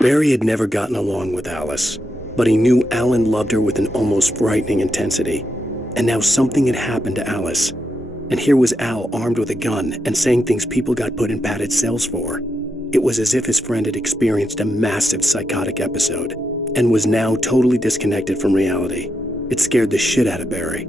Barry had never gotten along with Alice, but he knew Alan loved her with an almost frightening intensity. And now something had happened to Alice. And here was Al armed with a gun and saying things people got put in padded cells for. It was as if his friend had experienced a massive psychotic episode and was now totally disconnected from reality. It scared the shit out of Barry.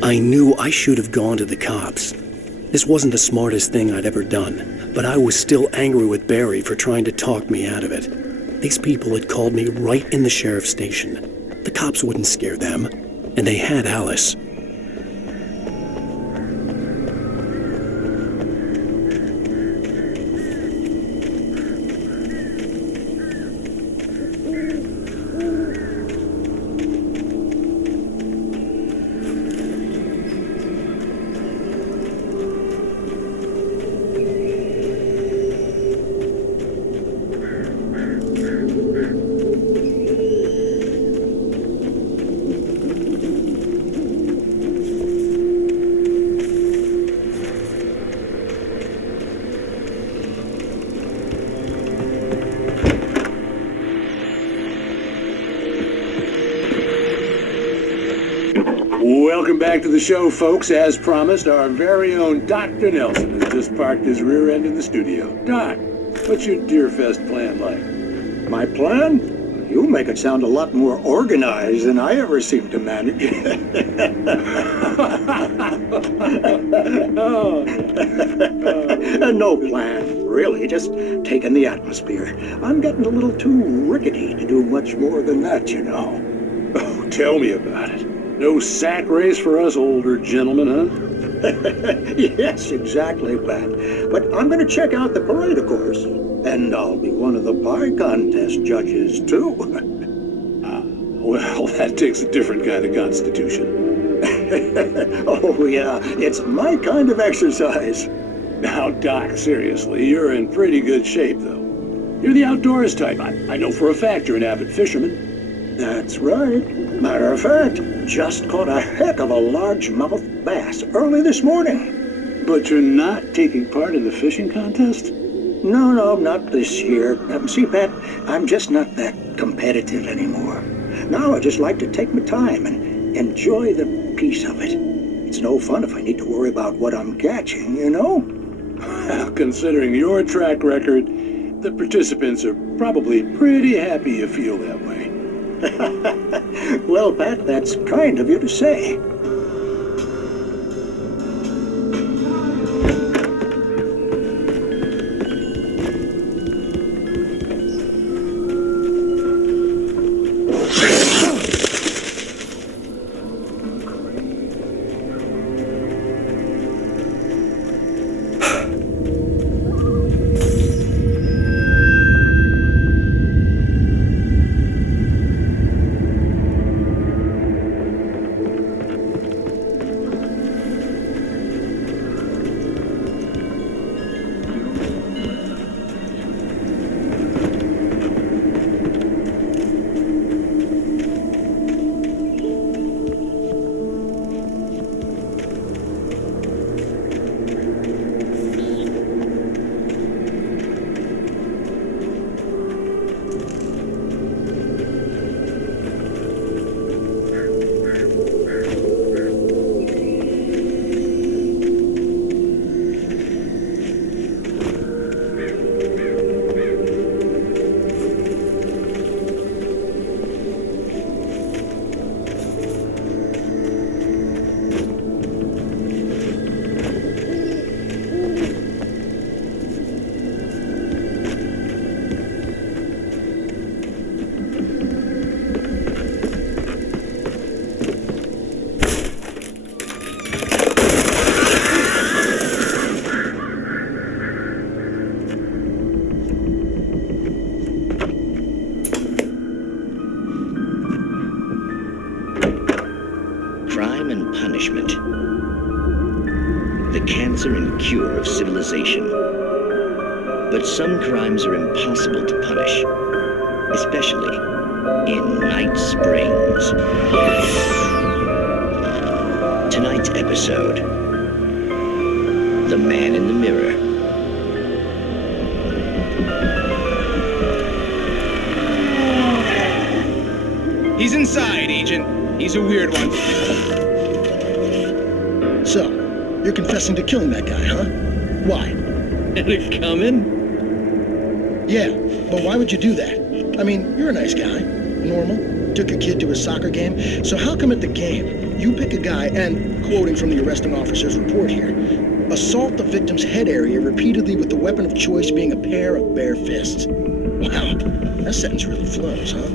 I knew I should have gone to the cops. This wasn't the smartest thing I'd ever done, but I was still angry with Barry for trying to talk me out of it. These people had called me right in the sheriff's station. The cops wouldn't scare them, and they had Alice. Welcome back to the show, folks. As promised, our very own Dr. Nelson has just parked his rear end in the studio. Doc, what's your Deerfest plan like? My plan? You make it sound a lot more organized than I ever seem to manage. No plan, really, just taking the atmosphere. I'm getting a little too rickety to do much more than that, you know. Oh, tell me about it. No sack race for us older gentlemen, huh? Yes, exactly, Pat. But I'm going to check out the parade, of course. And I'll be one of the pie contest judges, too. Well, that takes a different kind of constitution. Oh, yeah, it's my kind of exercise. Now, Doc, seriously, you're in pretty good shape, though. You're the outdoors type. I know for a fact you're an avid fisherman. That's right. Matter of fact, just caught a heck of a largemouth bass early this morning. But you're not taking part in the fishing contest? No, not this year. See, Pat, I'm just not that competitive anymore. Now I just like to take my time and enjoy the peace of it. It's no fun if I need to worry about what I'm catching, you know? Well, considering your track record, the participants are probably pretty happy you feel that way. Well, Pat, that's kind of you to say. Crime and punishment. The cancer and cure of civilization. But some crimes are impossible to punish. especially in Night Springs. Tonight's episode, The Man in the Mirror. He's inside, Agent. He's a weird one. So, you're confessing to killing that guy, huh? Why? Had it coming? Yeah, but why would you do that? I mean, you're a nice guy. Normal. Took a kid to a soccer game. So how come at the game, you pick a guy and, quoting from the arresting officer's report here, assault the victim's head area repeatedly with the weapon of choice being a pair of bare fists? Wow, that sentence really flows, huh?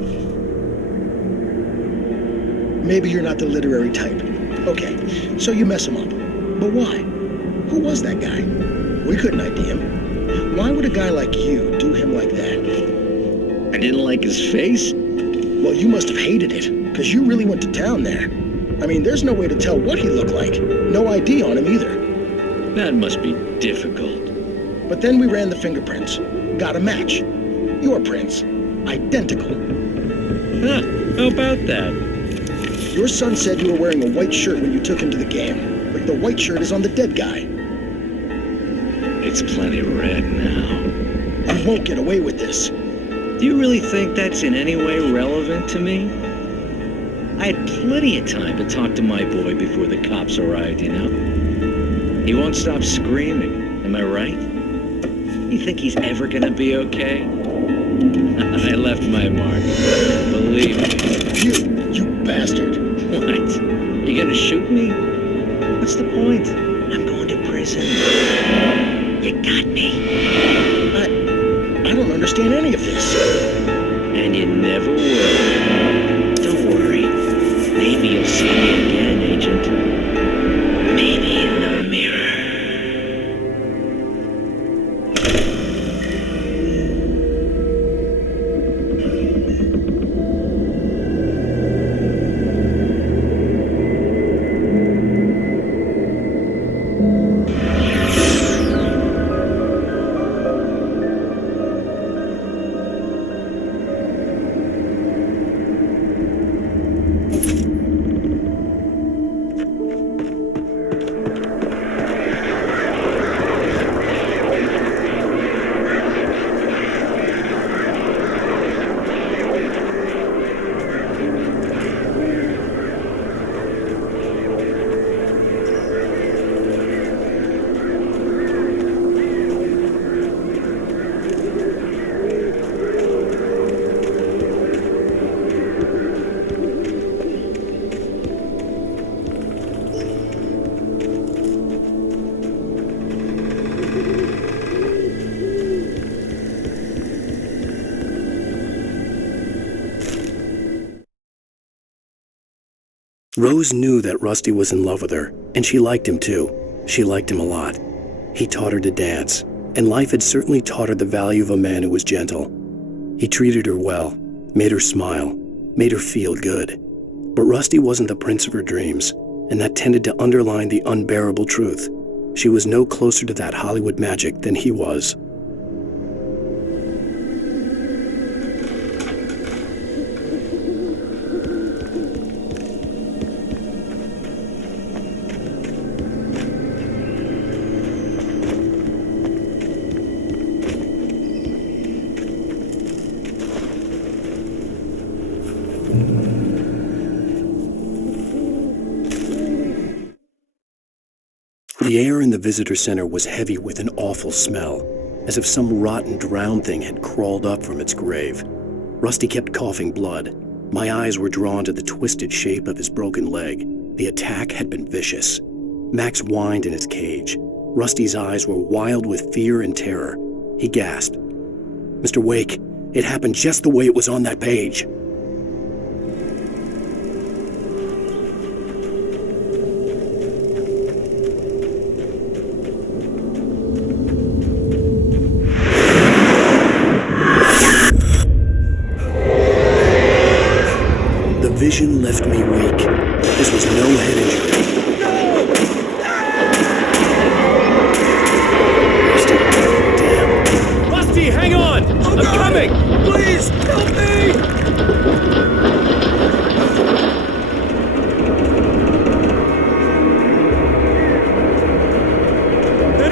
Maybe you're not the literary type. Okay, so you mess him up. But why? Who was that guy? We couldn't ID him. Why would a guy like you do him like that? I didn't like his face. Well, you must have hated it, because you really went to town there. I mean, there's no way to tell what he looked like. No ID on him either. That must be difficult. But then we ran the fingerprints. Got a match. Your prints. Identical. Huh, how about that? Your son said you were wearing a white shirt when you took him to the game. But the white shirt is on the dead guy. It's plenty red now. You won't get away with this. Do you really think that's in any way relevant to me? I had plenty of time to talk to my boy before the cops arrived, you know? He won't stop screaming, am I right? You think he's ever gonna be okay? I left my mark. Believe me. You bastard. What? You gonna shoot me? What's the point? I'm going to prison. You got me. I don't understand any of this. And you never will. Don't worry. Maybe you'll see me again, Agent. Maybe in the mirror. Rose knew that Rusty was in love with her, and she liked him too. She liked him a lot. He taught her to dance, and life had certainly taught her the value of a man who was gentle. He treated her well, made her smile, made her feel good. But Rusty wasn't the prince of her dreams, and that tended to underline the unbearable truth. She was no closer to that Hollywood magic than he was. The air in the visitor center was heavy with an awful smell, as if some rotten drowned thing had crawled up from its grave. Rusty kept coughing blood. My eyes were drawn to the twisted shape of his broken leg. The attack had been vicious. Max whined in his cage. Rusty's eyes were wild with fear and terror. He gasped. "Mr. Wake, it happened just the way it was on that page." Vision left me weak. This was no head injury. Rusty, damn. Rusty, hang on! I'm coming! Please, help me!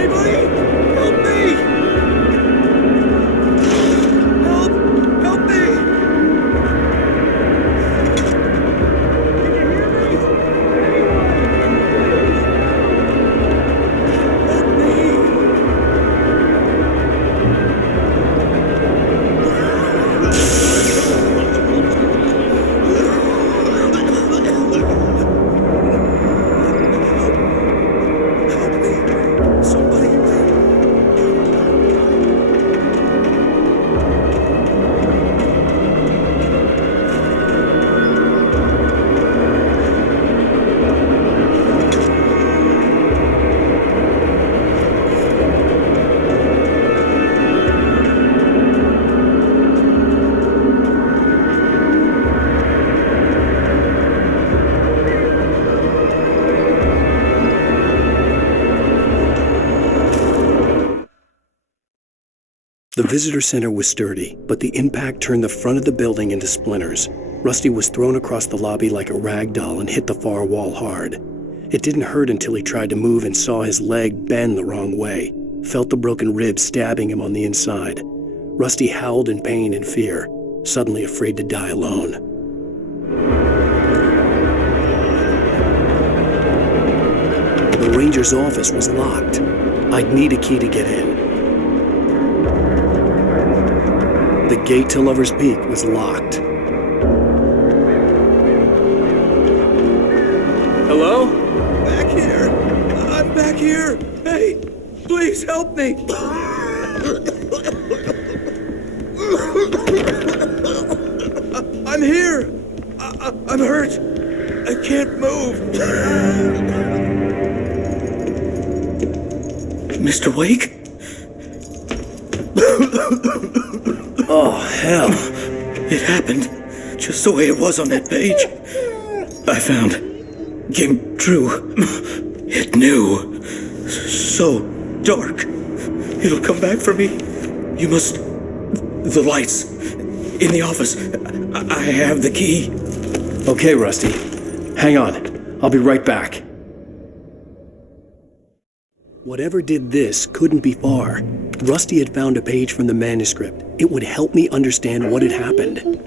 Anybody? Help me! Help! Help me! Can you hear me? Help The visitor center was sturdy, but the impact turned the front of the building into splinters. Rusty was thrown across the lobby like a rag doll and hit the far wall hard. It didn't hurt until he tried to move and saw his leg bend the wrong way, felt the broken ribs stabbing him on the inside. Rusty howled in pain and fear, suddenly afraid to die alone. The ranger's office was locked. I'd need a key to get in. The gate to Lover's Peak was locked. Hello? Back here. I'm back here. Hey, please help me. I'm here. I'm hurt. I can't move. Mr. Wake? Oh, hell. It happened just the way it was on that page. I found. Came true. It knew. So dark. It'll come back for me. You must... The lights. In the office. I have the key. Okay, Rusty. Hang on. I'll be right back. Whatever did this couldn't be far. Rusty had found a page from the manuscript. It would help me understand what had happened.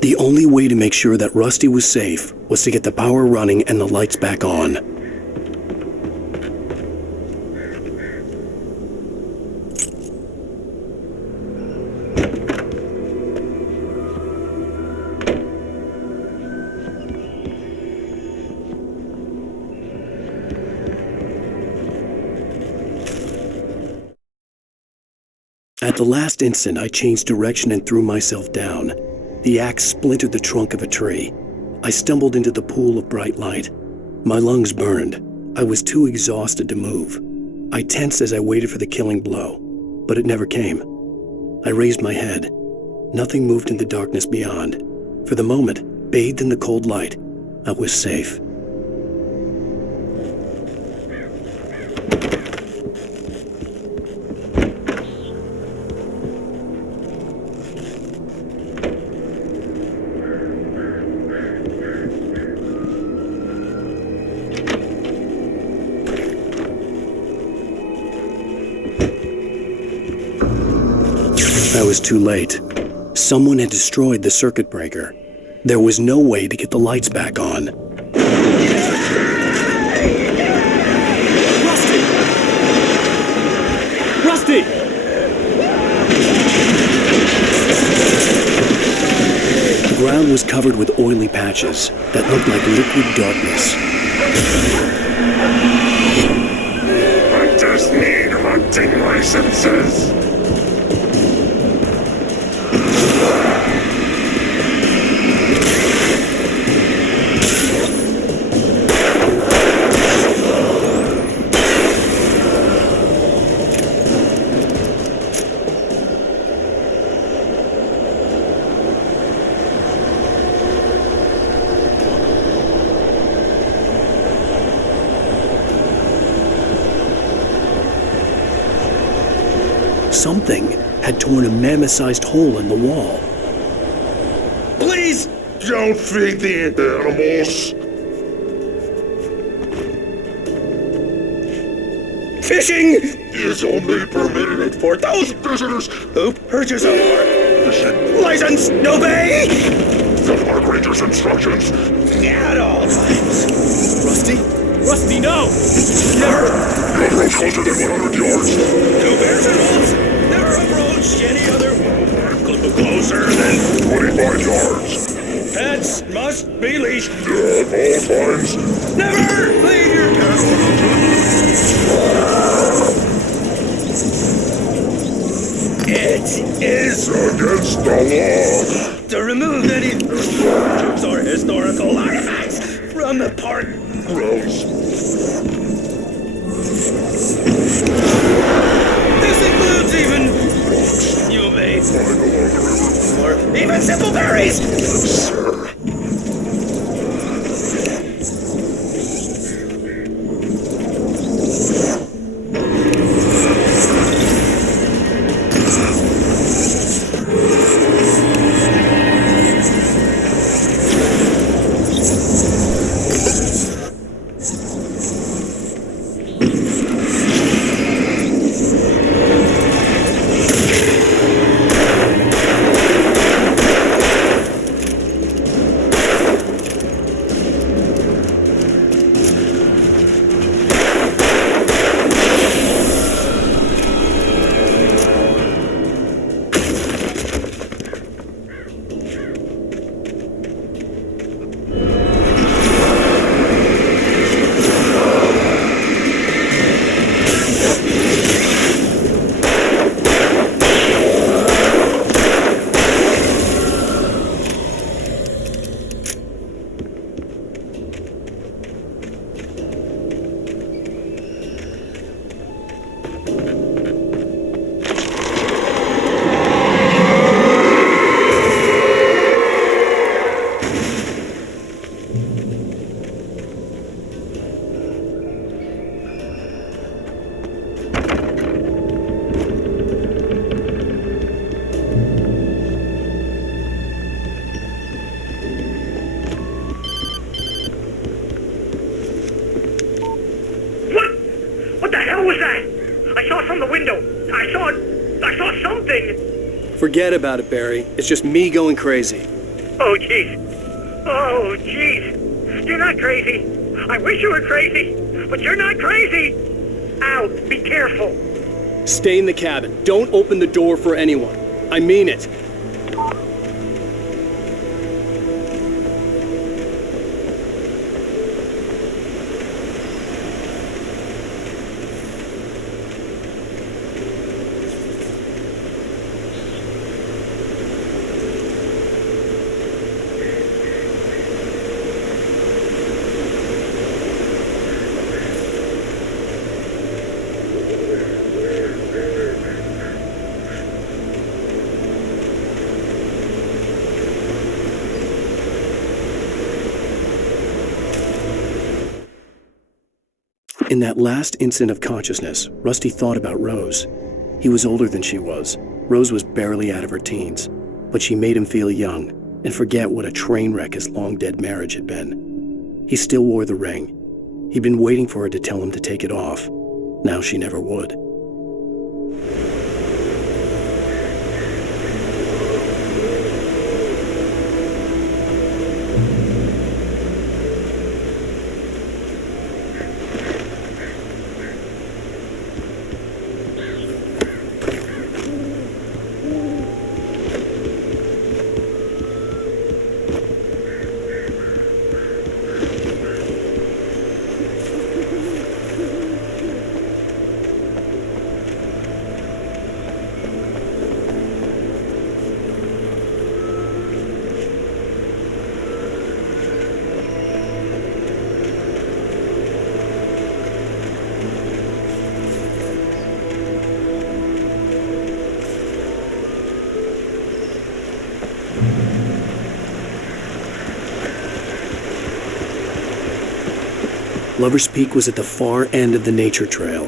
The only way to make sure that Rusty was safe was to get the power running and the lights back on. At the last instant, I changed direction and threw myself down. The axe splintered the trunk of a tree. I stumbled into the pool of bright light. My lungs burned. I was too exhausted to move. I tensed as I waited for the killing blow, but it never came. I raised my head. Nothing moved in the darkness beyond. For the moment, bathed in the cold light, I was safe. I was too late. Someone had destroyed the circuit breaker. There was no way to get the lights back on. Rusty! Rusty! The ground was covered with oily patches that looked like liquid darkness. I just need hunting licenses. something had torn a mammoth-sized hole in the wall. Please! Don't feed the animals! Fishing Is only permitted for those visitors who purchase a fishing license to obey the park ranger's instructions. at all times. Rusty? Rusty, no! Never! You approach closer than 100 yards. No bears and wolves! Never approach any other closer than 25 yards. pets must be leashed. At all times. Never leave your pets. It is Against the law. to remove any objects or historical artifacts from the park. Gross. This includes even you may or even simple berries. Sir. What the hell was that? I saw it from the window. I saw something. Forget about it, Barry. It's just me going crazy. Oh, jeez. Oh, jeez. You're not crazy. I wish you were crazy, but you're not crazy. Ow, be careful. Stay in the cabin. Don't open the door for anyone. I mean it. In that last instant of consciousness, Rusty thought about Rose. He was older than she was. Rose was barely out of her teens, but she made him feel young and forget what a train wreck his long-dead marriage had been. He still wore the ring. He'd been waiting for her to tell him to take it off. Now she never would. Lover's Peak was at the far end of the nature trail.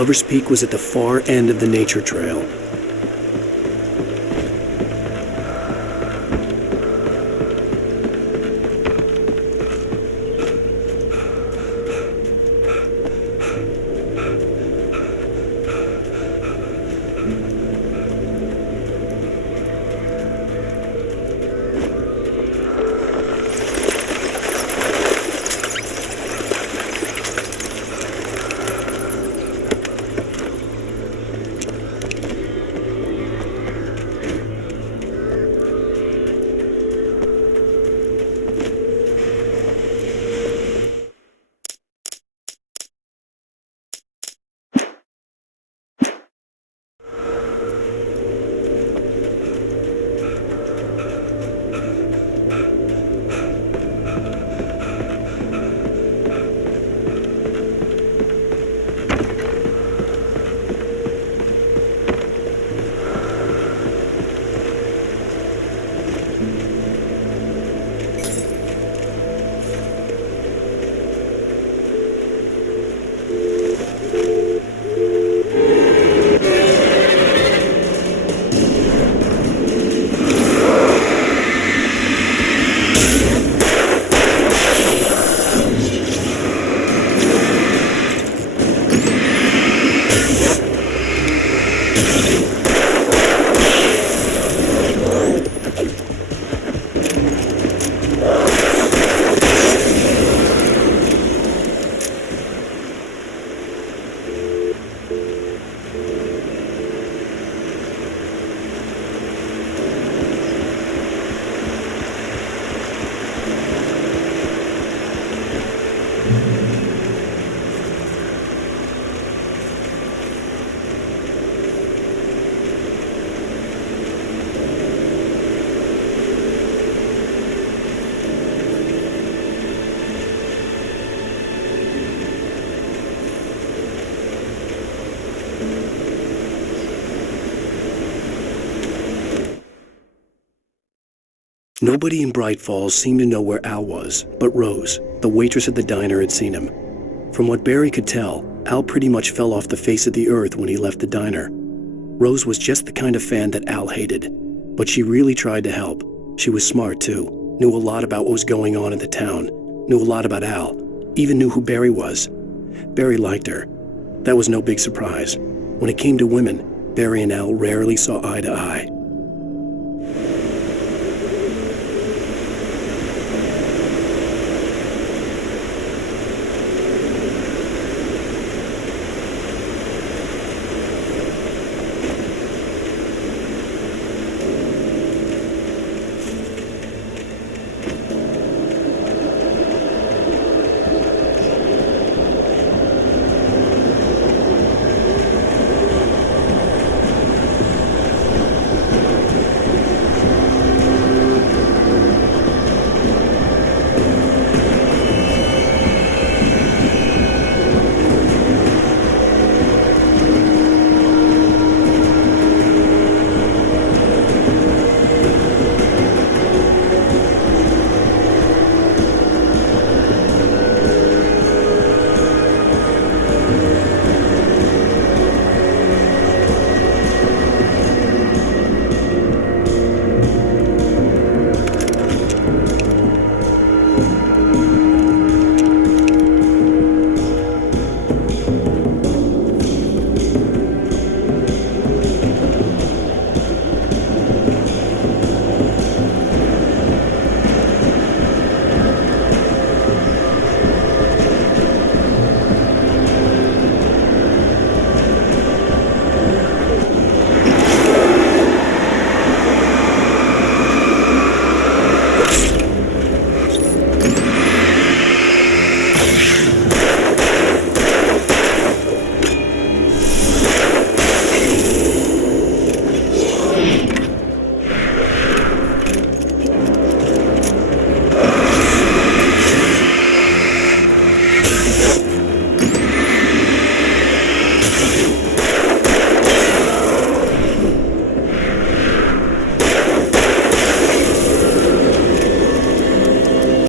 Lover's Peak was at the far end of the nature trail. Nobody in Bright Falls seemed to know where Al was, but Rose, the waitress at the diner, had seen him. From what Barry could tell, Al pretty much fell off the face of the earth when he left the diner. Rose was just the kind of fan that Al hated, but she really tried to help. She was smart too, knew a lot about what was going on in the town, knew a lot about Al, even knew who Barry was. Barry liked her. That was no big surprise. When it came to women, Barry and Al rarely saw eye to eye.